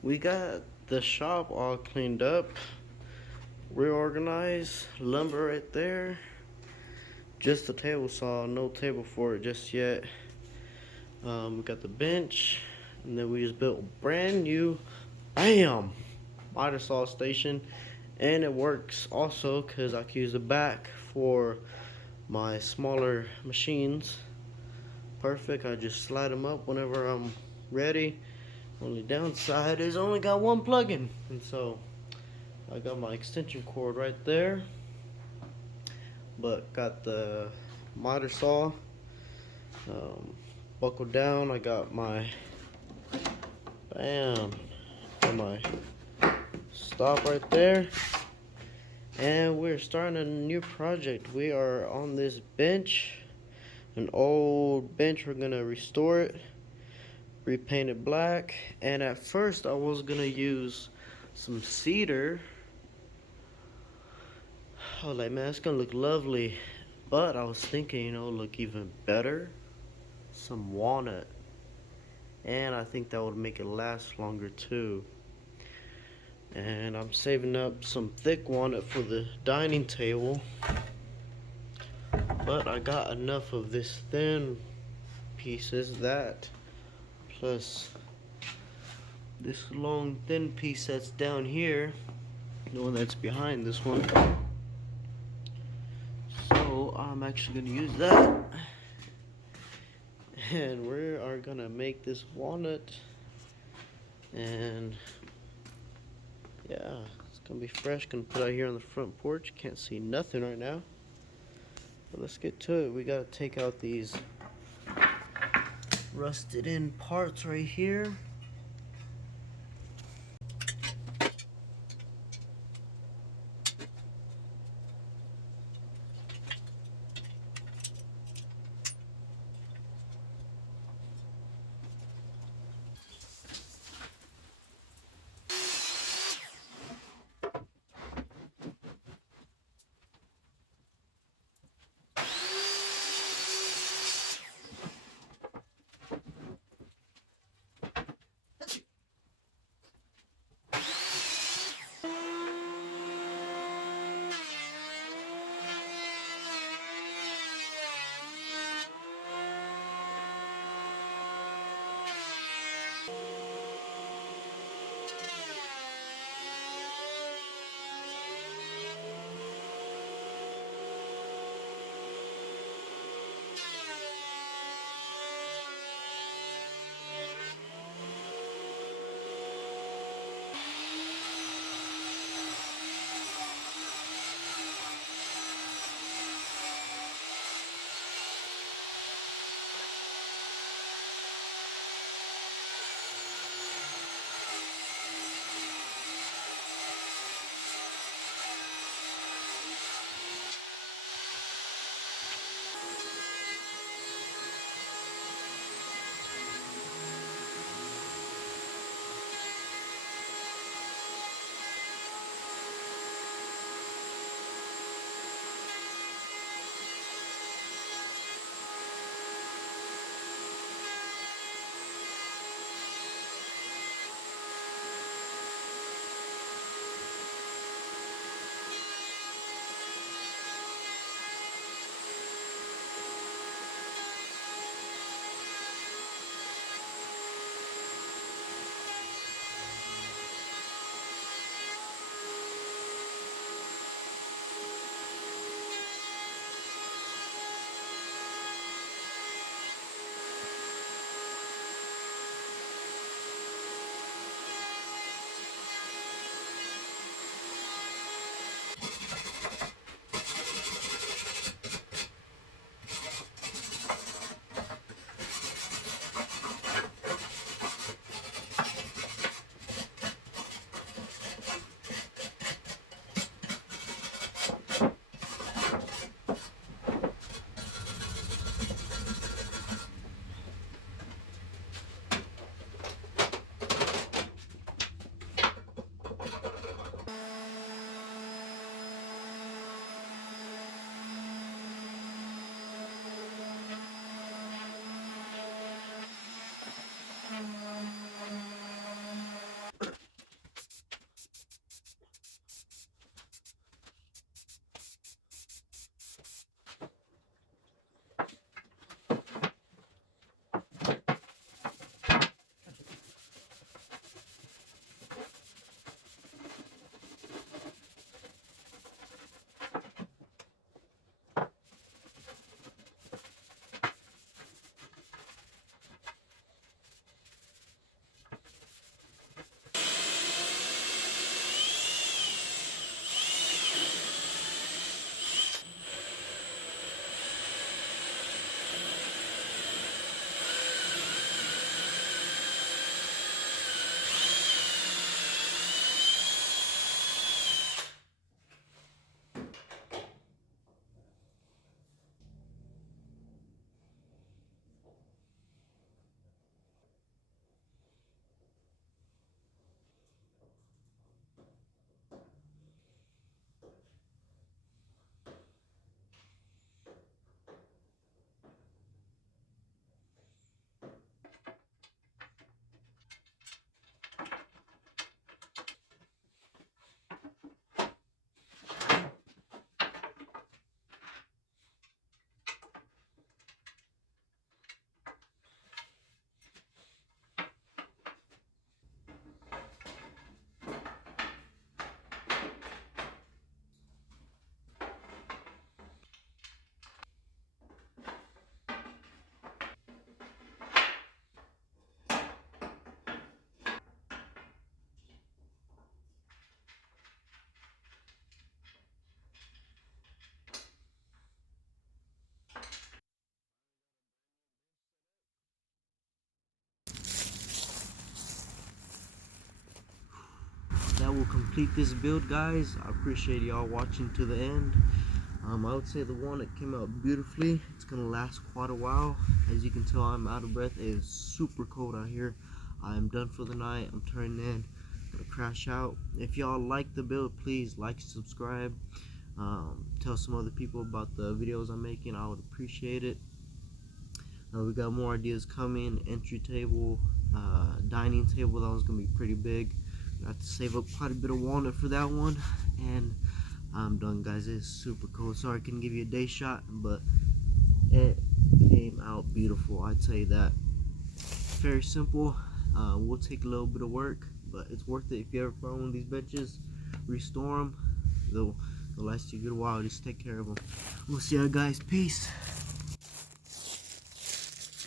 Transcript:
We got the shop all cleaned up, reorganized, lumber right there. Just a table saw, no table for it just yet. We got the bench, and then we just built a brand new, bam, miter saw station, and it works also because I can use the back for my smaller machines. Perfect. I just slide them up whenever I'm ready. Only downside is only got one plug-in, and so I got my extension cord right there, but got the miter saw um, buckled down. I got my bam, got my stop right there, and we're starting a new project. We are on this bench, an old bench. We're gonna restore it, repaint it black, and at first I was gonna use some cedar. I was like, man, it's gonna look lovely, but I was thinking, look even better, some walnut, and I think that would make it last longer too. And I'm saving up some thick walnut for the dining table, but I got enough of this thin pieces, that plus this long thin piece that's down here, the one that's behind this one. So I'm actually gonna use that, and we are gonna make this walnut, and yeah, it's gonna be fresh. Gonna put it out here on the front porch. Can't see nothing right now, but let's get to it. We gotta take out these rusted in parts right here. will complete this build, guys. I appreciate y'all watching to the end. I would say the walnut came out beautifully. It's gonna last quite a while. As you can tell, I'm out of breath. It is super cold out here. I'm done for the night. I'm turning in. Gonna crash out. If y'all like the build, please like, subscribe. Tell some other people about the videos I'm making. I would appreciate it. We got more ideas coming. Entry table, dining table. That one's gonna be pretty big. I have to save up quite a bit of walnut for that one. And I'm done, guys. It's super cool. Sorry I couldn't give you a day shot, but it came out beautiful. I'd say that. Very simple. Will take a little bit of work, but it's worth it. If you ever find one of these benches, restore them. They'll last you a good while. Just take care of them. We'll see you guys. Peace.